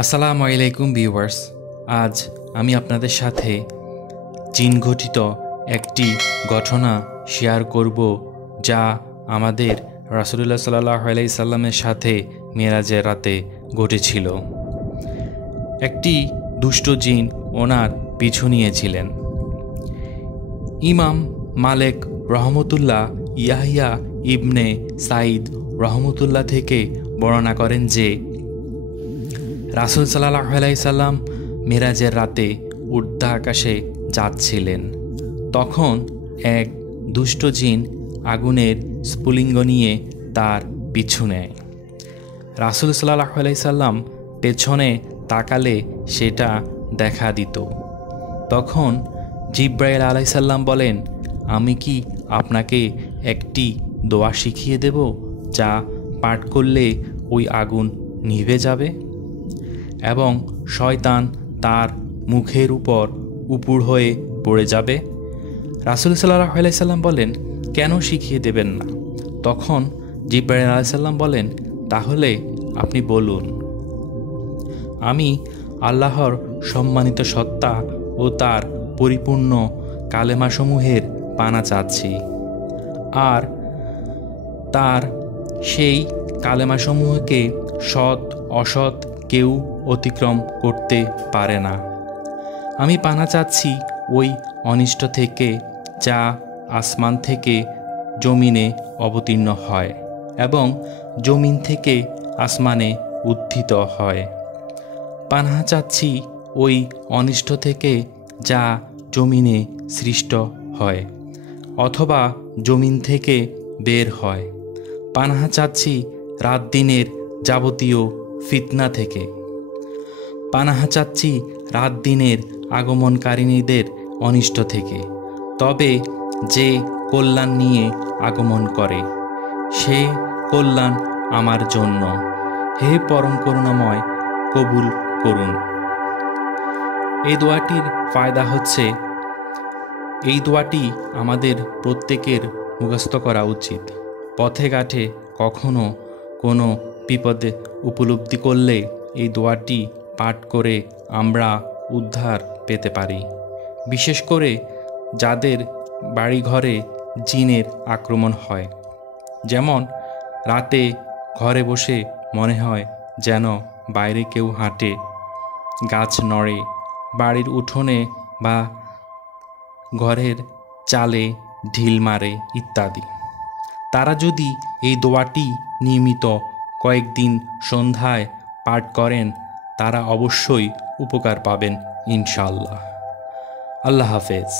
আসসালামু আলাইকুম ভিউয়ার্স। আজ আমি আপনাদের সাথে জিন ঘটিত একটি ঘটনা শেয়ার করব, যা আমাদের রাসূলুল্লাহ সাল্লাল্লাহু আলাইহি সাল্লামের সাথে মেরাজের রাতে ঘটেছিল। একটি দুষ্ট জিন ওনার পিছু নিয়েছিলেন। ইমাম মালিক রহমতুল্লাহ ইয়াহিয়া ইবনে সাঈদ রহমতুল্লাহ থেকে বর্ণনা করেন যে রাসূল সাল্লাল্লাহু আলাইহি সাল্লাম মেরাজের রাতে ঊর্ধ্ব আকাশে যাচ্ছিলেন। তখন এক দুষ্ট জিন আগুনের স্ফুলিঙ্গ নিয়ে তার পিছু নেয়। রাসূল সাল্লাল্লাহু আলাইহি সাল্লাম পেছনে তাকালে সেটা দেখা দিত। তখন জিবরাইল আলাইহিস সালাম বলেন, আমি কি আপনাকে একটি দোয়া শিখিয়ে দেব, যা পাঠ করলে ওই আগুন নিভে যাবে এবং শয়তান তার মুখের উপর উপুড় হয়ে পড়ে যাবে? রাসূল সাল্লাল্লাহু আলাইহি সাল্লাম বলেন, কেন শিখিয়ে দেবেন না? তখন জিবরাইল আলাইহিস সালাম বলেন, তাহলে আপনি বলুন। আমি আল্লাহর সম্মানিত সত্তা ও তার পরিপূর্ণ কালেমাসমূহের পানা চাচ্ছি, আর তার সেই কালেমাসমূহকে সৎ অসৎ কেউ অতিক্রম করতে পারে না। আমি পানা চাচ্ছি ওই অনিষ্ট থেকে যা আসমান থেকে জমিনে অবতীর্ণ হয় এবং জমিন থেকে আসমানে উত্থিত হয়। পানা চাচ্ছি ওই অনিষ্ট থেকে যা জমিনে সৃষ্ট হয় অথবা জমিন থেকে বের হয়। পানাহা চাচ্ছি রাত দিনের যাবতীয় ফিতনা থেকে। পানাহা চাচ্ছি রাত দিনের আগমনকারিণীদের অনিষ্ট থেকে। তবে যে কল্যাণ নিয়ে আগমন করে, সে কল্যাণ আমার জন্য। হে পরম করুণাময়, কবুল করুন। এই দোয়াটির ফায়দা হচ্ছে, এই দোয়াটি আমাদের প্রত্যেকের মুখস্থ করা উচিত। পথে ঘাটে কখনো কোনো বিপদে উপলব্ধি করলে এই দোয়াটি পাঠ করে আমরা উদ্ধার পেতে পারি। বিশেষ করে যাদের বাড়িঘরে জিনের আক্রমণ হয়, যেমন রাতে ঘরে বসে মনে হয় যেন বাইরে কেউ হাঁটে, গাছ নড়ে, বাড়ির উঠোনে বা ঘরের চালে ঢিল মারে ইত্যাদি। তারা যদি এই দোয়াটি নিয়মিত কয়েকদিন সন্ধ্যায় পাঠ করেন, তারা অবশ্যই উপকার পাবেন ইনশাআল্লাহ। আল্লাহ হাফেজ।